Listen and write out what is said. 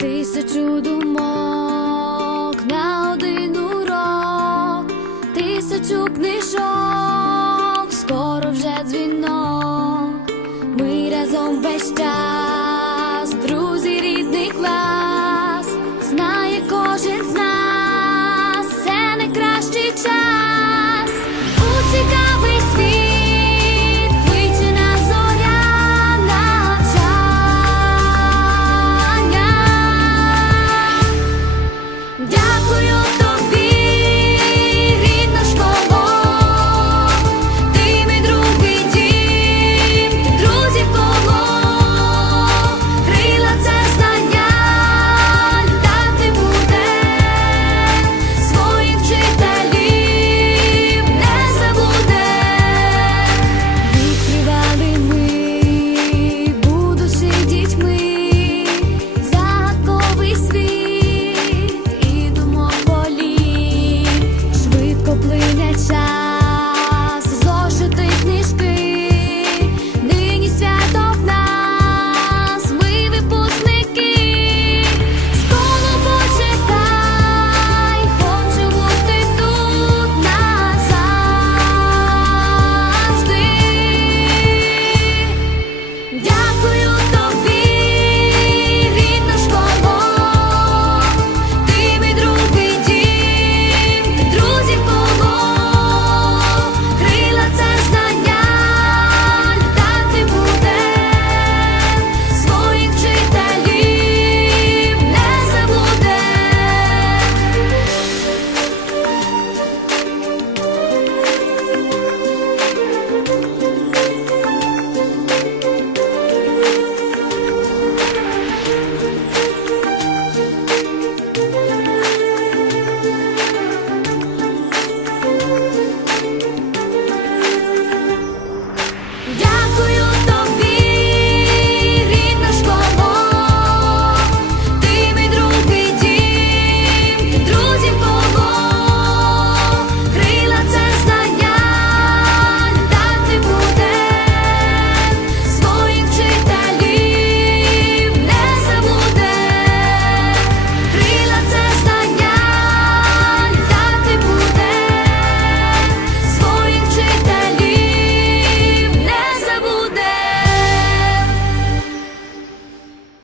Тисячу думок на один урок, тисячу книжок.